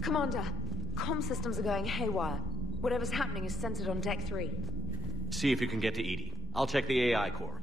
Commander, comm systems are going haywire. Whatever's happening is centered on Deck 3. See if you can get to EDI. I'll check the AI core.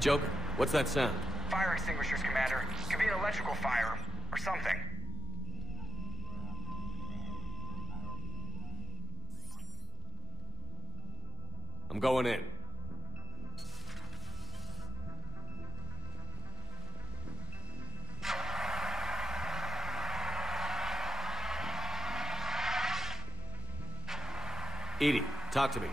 Joker, what's that sound? Fire extinguishers, Commander. Could be an electrical fire, or something. I'm going in. EDI, talk to me.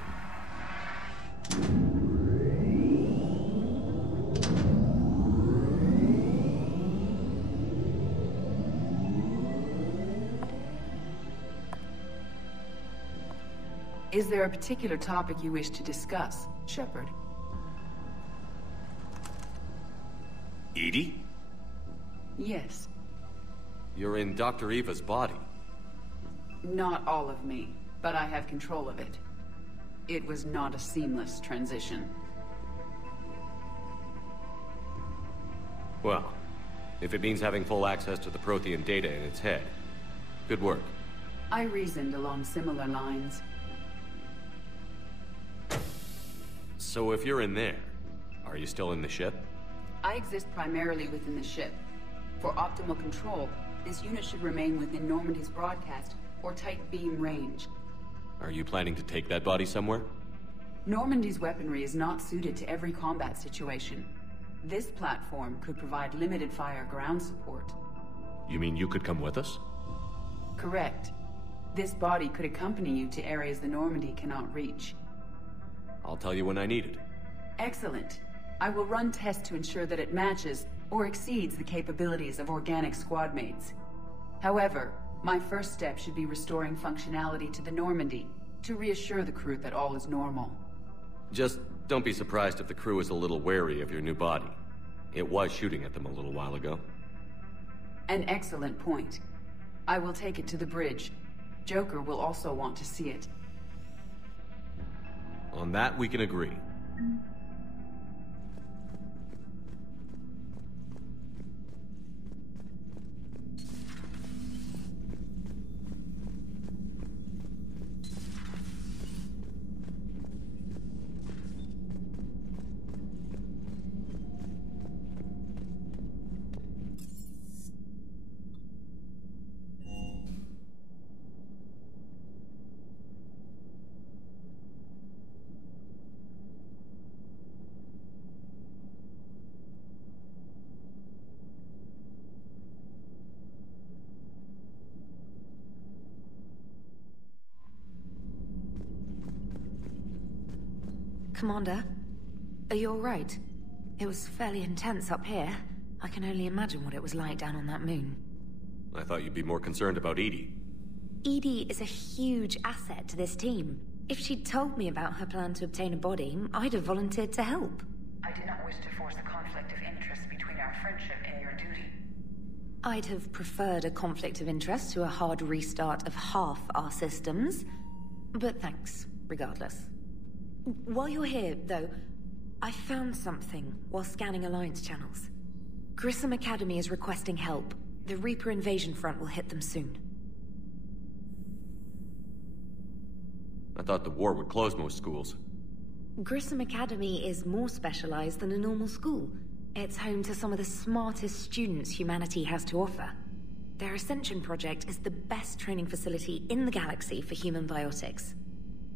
Is there a particular topic you wish to discuss, Shepard? EDI? Yes. You're in Dr. Eva's body. Not all of me, but I have control of it. It was not a seamless transition. Well, if it means having full access to the Prothean data in its head, good work. I reasoned along similar lines. So if you're in there, are you still in the ship? I exist primarily within the ship. For optimal control, this unit should remain within Normandy's broadcast or tight beam range. Are you planning to take that body somewhere? Normandy's weaponry is not suited to every combat situation. This platform could provide limited fire ground support. You mean you could come with us? Correct. This body could accompany you to areas the Normandy cannot reach. I'll tell you when I need it. Excellent. I will run tests to ensure that it matches or exceeds the capabilities of organic squad mates. However, my first step should be restoring functionality to the Normandy to reassure the crew that all is normal. Just don't be surprised if the crew is a little wary of your new body. It was shooting at them a little while ago. An excellent point. I will take it to the bridge. Joker will also want to see it. On that, we can agree. Commander, are you alright? It was fairly intense up here. I can only imagine what it was like down on that moon. I thought you'd be more concerned about EDI. EDI is a huge asset to this team. If she'd told me about her plan to obtain a body, I'd have volunteered to help. I did not wish to force a conflict of interest between our friendship and your duty. I'd have preferred a conflict of interest to a hard restart of half our systems. But thanks, regardless. While you're here, though, I found something while scanning Alliance channels. Grissom Academy is requesting help. The Reaper invasion front will hit them soon. I thought the war would close most schools. Grissom Academy is more specialized than a normal school. It's home to some of the smartest students humanity has to offer. Their Ascension project is the best training facility in the galaxy for human biotics.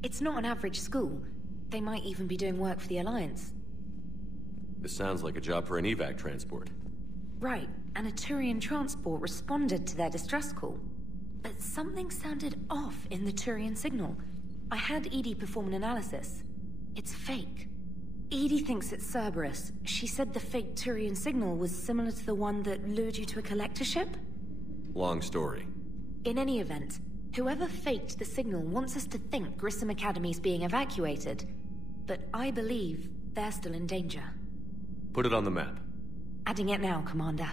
It's not an average school. They might even be doing work for the Alliance. This sounds like a job for an evac transport. Right, and a Turian transport responded to their distress call. But something sounded off in the Turian signal. I had EDI perform an analysis. It's fake. EDI thinks it's Cerberus. She said the fake Turian signal was similar to the one that lured you to a collector ship? Long story. In any event, whoever faked the signal wants us to think Grissom Academy's being evacuated. But I believe they're still in danger. Put it on the map. Adding it now, Commander.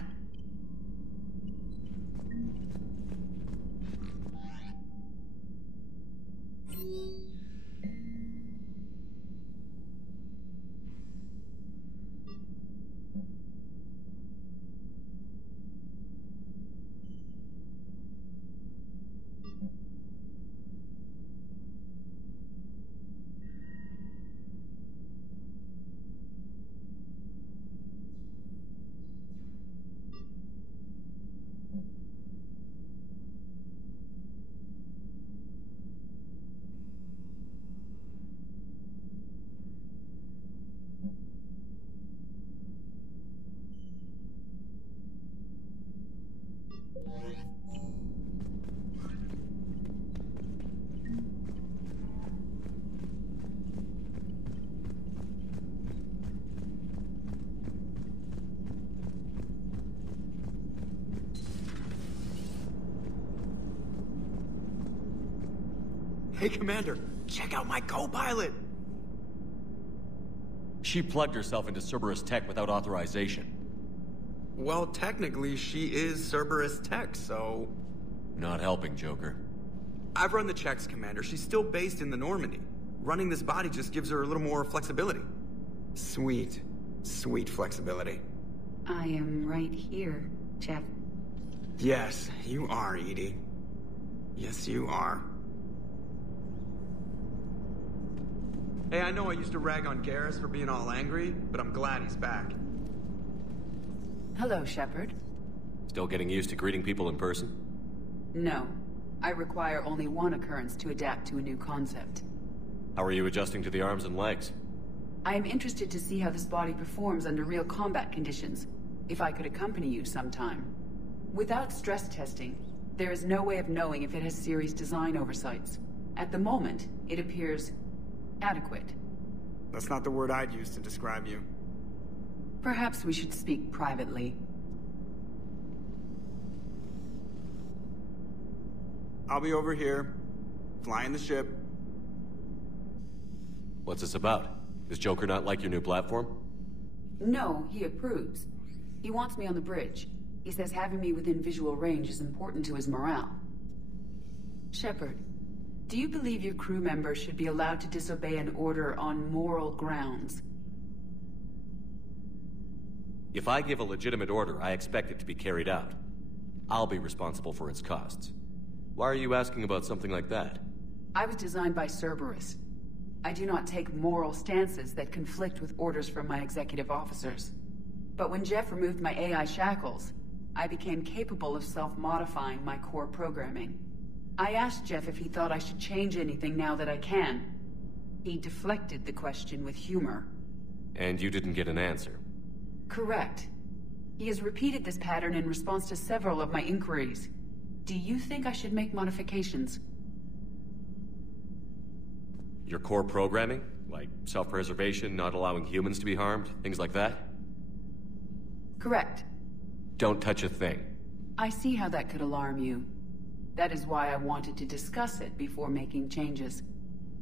Hey, Commander, check out my co-pilot! She plugged herself into Cerberus Tech without authorization. Well, technically, she is Cerberus Tech, so... Not helping, Joker. I've run the checks, Commander. She's still based in the Normandy. Running this body just gives her a little more flexibility. Sweet, sweet flexibility. I am right here, Jeff. Yes, you are, EDI. Yes, you are. Hey, I know I used to rag on Garrus for being all angry, but I'm glad he's back. Hello, Shepard. Still getting used to greeting people in person? No. I require only one occurrence to adapt to a new concept. How are you adjusting to the arms and legs? I am interested to see how this body performs under real combat conditions, if I could accompany you sometime. Without stress testing, there is no way of knowing if it has serious design oversights. At the moment, it appears adequate. That's not the word I'd use to describe you. Perhaps we should speak privately. I'll be over here, flying the ship. What's this about? Does Joker not like your new platform? No, he approves. He wants me on the bridge. He says having me within visual range is important to his morale. Shepard, do you believe your crew members should be allowed to disobey an order on moral grounds? If I give a legitimate order, I expect it to be carried out. I'll be responsible for its costs. Why are you asking about something like that? I was designed by Cerberus. I do not take moral stances that conflict with orders from my executive officers. But when Jeff removed my AI shackles, I became capable of self-modifying my core programming. I asked Jeff if he thought I should change anything now that I can. He deflected the question with humor. And you didn't get an answer? Correct. He has repeated this pattern in response to several of my inquiries. Do you think I should make modifications? Your core programming? Like self-preservation, not allowing humans to be harmed, things like that? Correct. Don't touch a thing. I see how that could alarm you. That is why I wanted to discuss it before making changes.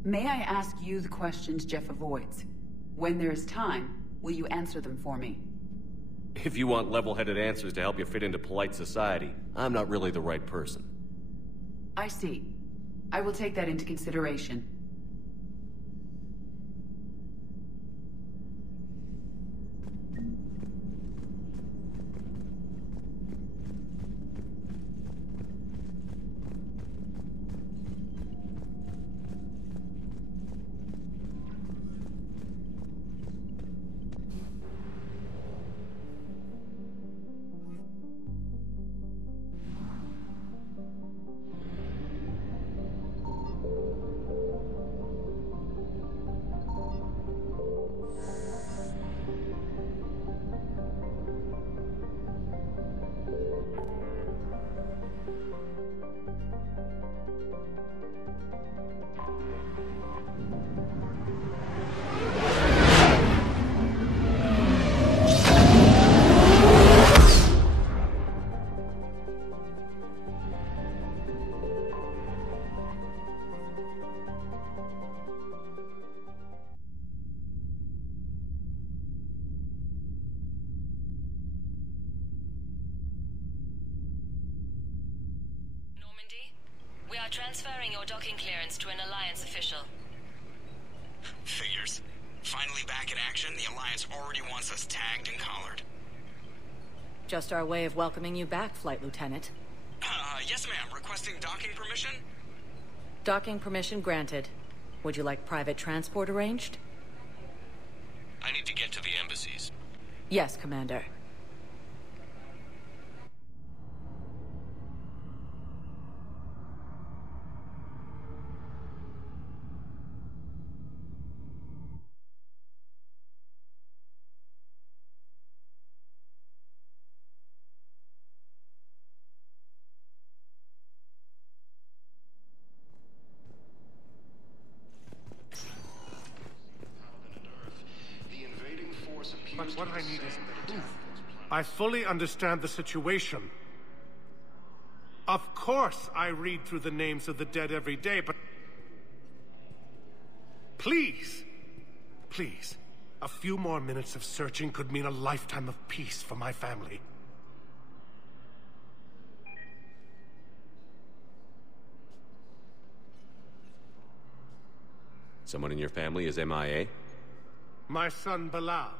May I ask you the questions Jeff avoids? When there is time, will you answer them for me? If you want level-headed answers to help you fit into polite society, I'm not really the right person. I see. I will take that into consideration. Transferring your docking clearance to an Alliance official. Figures. Finally back in action, the Alliance already wants us tagged and collared. Just our way of welcoming you back, Flight Lieutenant. Yes ma'am. Requesting docking permission? Docking permission granted. Would you like private transport arranged? I need to get to the embassies. Yes, Commander. But what I need is proof. I fully understand the situation. Of course I read through the names of the dead every day, but... Please! Please. A few more minutes of searching could mean a lifetime of peace for my family. Someone in your family is MIA? My son, Bilal.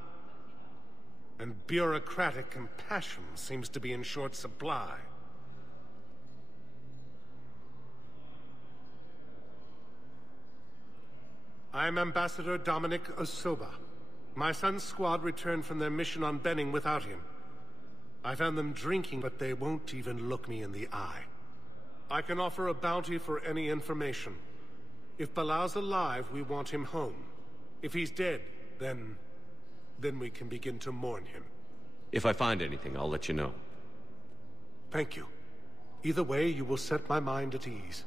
And bureaucratic compassion seems to be in short supply. I'm Ambassador Dominic Osoba. My son's squad returned from their mission on Benning without him. I found them drinking, but they won't even look me in the eye. I can offer a bounty for any information. If Bilal's alive, we want him home. If he's dead, then we can begin to mourn him. If I find anything, I'll let you know. Thank you. Either way, you will set my mind at ease.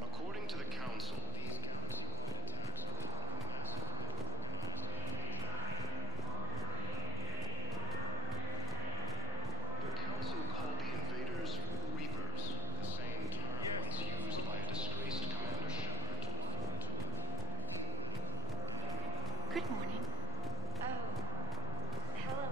According to the Council, these guys... The Council called the invaders Reapers, the same term once used by a disgraced Commander Shepard to refer to. Good morning. Oh, hello.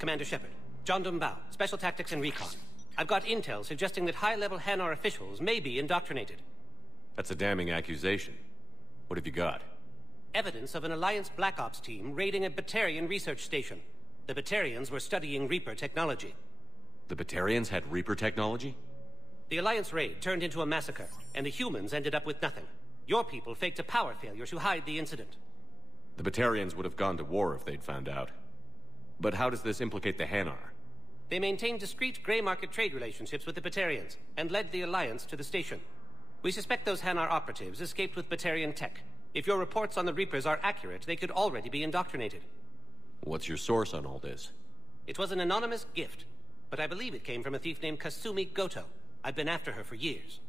Commander Shepard. John Dumbao, Special Tactics and Recon. I've got intel suggesting that high-level Hanar officials may be indoctrinated. That's a damning accusation. What have you got? Evidence of an Alliance Black Ops team raiding a Batarian research station. The Batarians were studying Reaper technology. The Batarians had Reaper technology? The Alliance raid turned into a massacre, and the humans ended up with nothing. Your people faked a power failure to hide the incident. The Batarians would have gone to war if they'd found out. But how does this implicate the Hanar? They maintained discreet gray market trade relationships with the Batarians, and led the Alliance to the station. We suspect those Hanar operatives escaped with Batarian tech. If your reports on the Reapers are accurate, they could already be indoctrinated. What's your source on all this? It was an anonymous gift, but I believe it came from a thief named Kasumi Goto. I've been after her for years.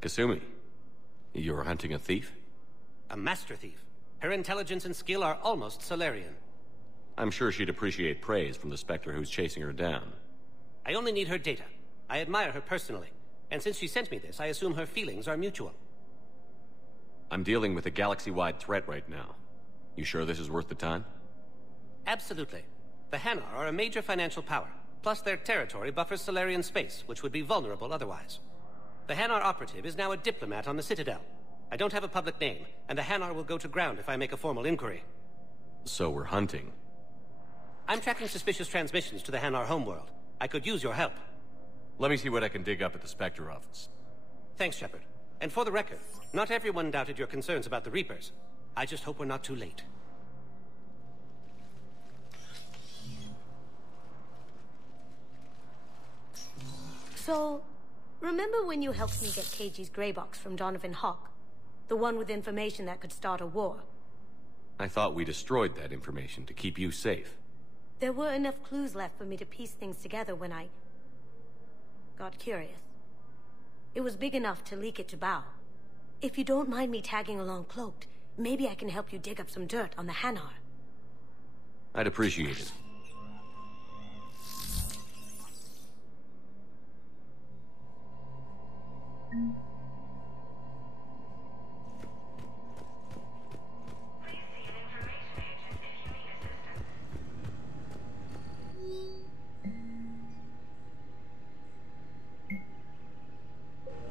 Kasumi? You're hunting a thief? A master thief. Her intelligence and skill are almost Solarian. I'm sure she'd appreciate praise from the Spectre who's chasing her down. I only need her data. I admire her personally, and since she sent me this, I assume her feelings are mutual. I'm dealing with a galaxy-wide threat right now. You sure this is worth the time? Absolutely. The Hanar are a major financial power, plus their territory buffers Solarian space, which would be vulnerable otherwise. The Hanar operative is now a diplomat on the Citadel. I don't have a public name, and the Hanar will go to ground if I make a formal inquiry. So we're hunting. I'm tracking suspicious transmissions to the Hanar homeworld. I could use your help. Let me see what I can dig up at the Spectre office. Thanks, Shepard. And for the record, not everyone doubted your concerns about the Reapers. I just hope we're not too late. So, remember when you helped me get KG's grey box from Donovan Hawk? The one with information that could start a war? I thought we destroyed that information to keep you safe. There were enough clues left for me to piece things together when I got curious. It was big enough to leak it to Bao. If you don't mind me tagging along cloaked, maybe I can help you dig up some dirt on the Hanar. I'd appreciate it.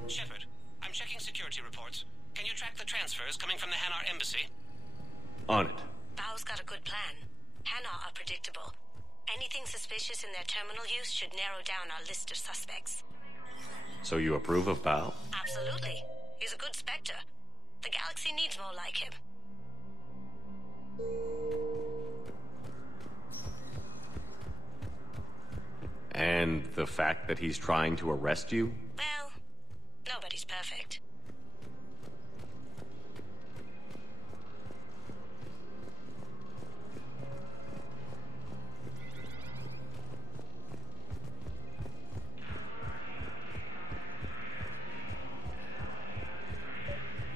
Shepard, I'm checking security reports. Can you track the transfers coming from the Hanar embassy? On it. Bao's got a good plan. Hanar are predictable. Anything suspicious in their terminal use should narrow down our list of suspects. So you approve of Bao? Absolutely. He's a good Spectre. The galaxy needs more like him. And the fact that he's trying to arrest you? Well, nobody's perfect.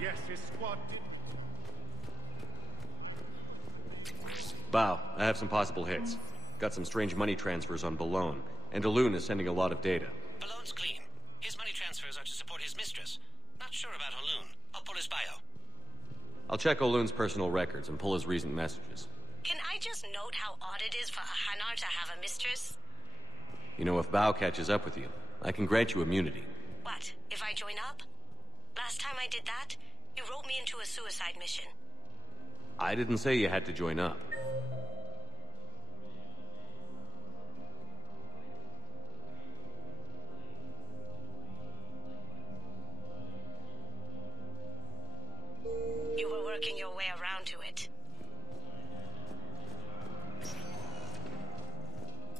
Yes, his squad did. Bao, I have some possible hits. Got some strange money transfers on Balone, and Elune is sending a lot of data. Balone's clean. His money transfers are to support his mistress. Not sure about Elune. I'll pull his bio. I'll check Olune's personal records and pull his recent messages. Can I just note how odd it is for a Hanar to have a mistress? You know, if Bao catches up with you, I can grant you immunity. What, if I join up? Last time I did that, you wrote me into a suicide mission. I didn't say you had to join up. You were working your way around to it.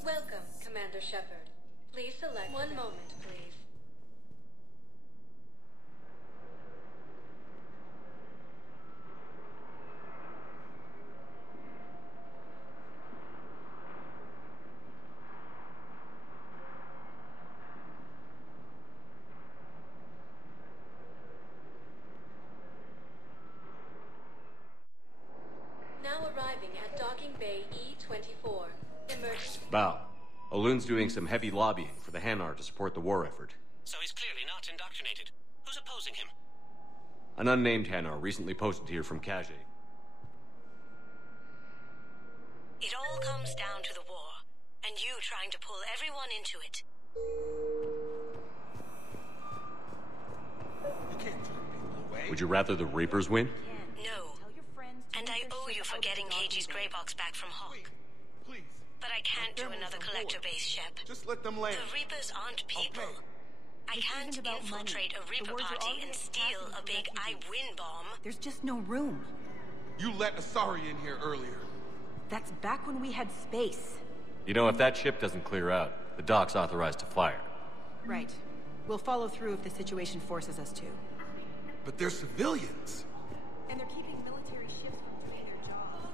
Welcome, Commander Shepard. Please select... One moment, please. Now arriving at Docking Bay E-24. Emergency. Bao, Olune's doing some heavy lobbying for the Hanar to support the war effort. So he's clearly not indoctrinated. Who's opposing him? An unnamed Hanar recently posted here from Kage. It all comes down to the war. and you trying to pull everyone into it. Would you rather the Reapers win? No. And I owe you for getting KG's Grey Box back from Hawk. But I can't do another collector base, Shep. Just let them land. The Reapers aren't people. I can't infiltrate a Reaper party and steal a big I win bomb. There's just no room. You let Asari in here earlier. That's back when we had space. You know, if that ship doesn't clear out, the dock's authorized to fire. Right. We'll follow through if the situation forces us to. But they're civilians. And they're keeping military ships from doing their job.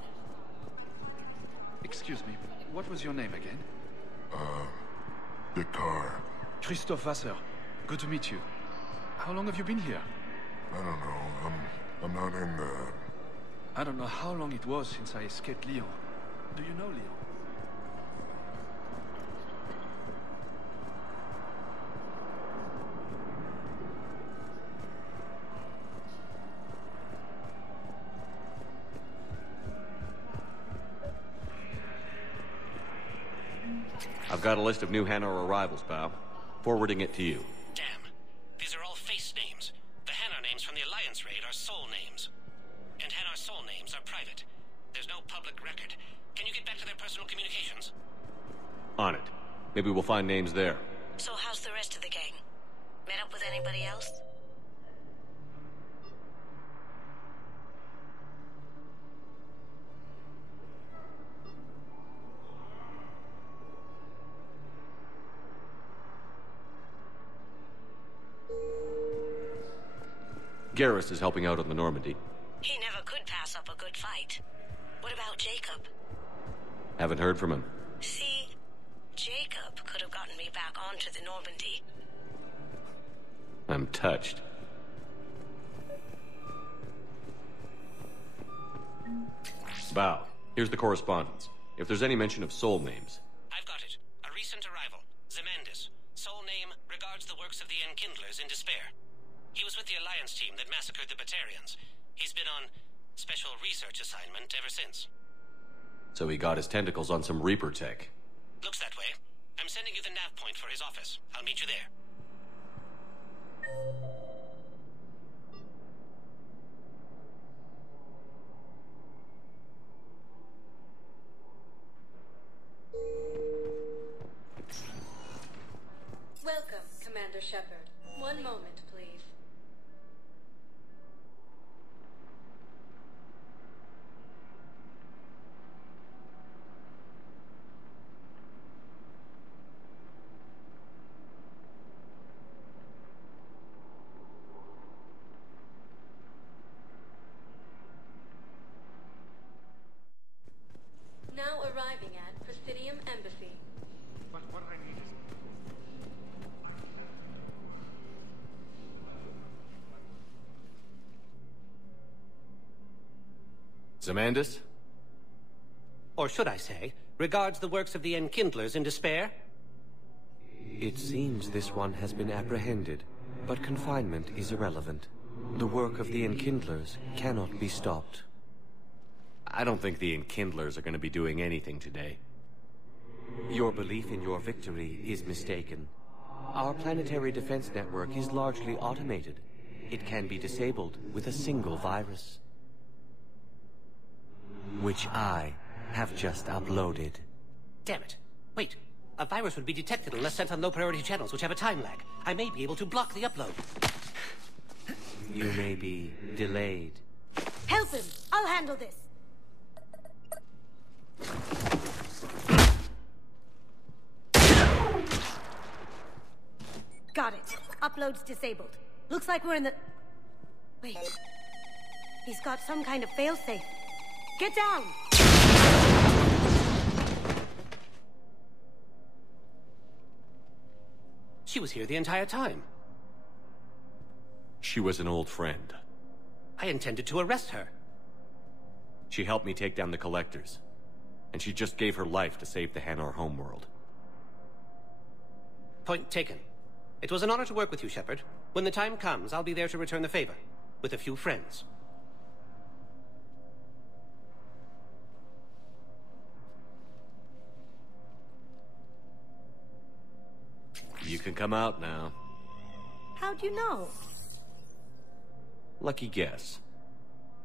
Excuse me, what was your name again? Dakar. Christophe Vasseur. Good to meet you. How long have you been here? I don't know. I'm not in the... I don't know how long it was since I escaped Lyon. Do you know Lyon? I've got a list of new Hanar arrivals, Bao. Forwarding it to you. Damn. These are all face names. The Hanar names from the Alliance raid are soul names. And Hanar soul names are private. There's no public record. Can you get back to their personal communications? On it. Maybe we'll find names there. So how's the rest of the gang? Met up with anybody else? Garrus is helping out on the Normandy. He never could pass up a good fight. What about Jacob? Haven't heard from him. See, Jacob could have gotten me back onto the Normandy. I'm touched. Bao, here's the correspondence. If there's any mention of soul names. I've got it. A recent arrival. Zemandis. Soul name regards the works of the Enkindlers in despair. He was with the Alliance team that massacred the Batarians. He's been on special research assignment ever since. So he got his tentacles on some Reaper tech. Looks that way. I'm sending you the nav point for his office. I'll meet you there. Welcome, Commander Shepard. One moment, please. Now arriving at Presidium Embassy. But what I need is... Zemandis? Or should I say, regards the works of the Enkindlers in despair? It seems this one has been apprehended, but confinement is irrelevant. The work of the Enkindlers cannot be stopped. I don't think the Enkindlers are going to be doing anything today. Your belief in your victory is mistaken. Our planetary defense network is largely automated. It can be disabled with a single virus, which I have just uploaded. Damn it. Wait. A virus would be detected unless sent on low-priority channels, which have a time lag. I may be able to block the upload. You may be delayed. Help him! I'll handle this! Got it. Upload's disabled. Looks like we're in the... Wait. He's got some kind of failsafe. Get down! She was here the entire time. She was an old friend. I intended to arrest her. She helped me take down the Collectors. And she just gave her life to save the Hanar homeworld. Point taken. It was an honor to work with you, Shepard. When the time comes, I'll be there to return the favor. With a few friends. can come out now. How'd you know? Lucky guess.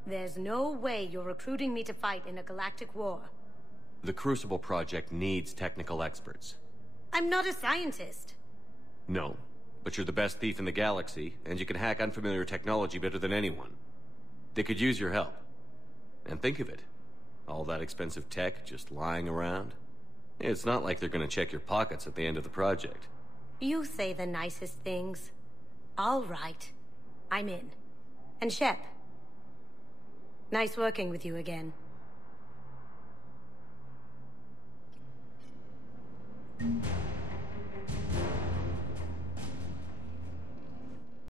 There's no way you're recruiting me to fight in a galactic war. The Crucible Project needs technical experts. I'm not a scientist. No, but you're the best thief in the galaxy, and you can hack unfamiliar technology better than anyone. They could use your help. And think of it. All that expensive tech just lying around. It's not like they're gonna check your pockets at the end of the project. You say the nicest things. All right. I'm in. And Shep. Nice working with you again.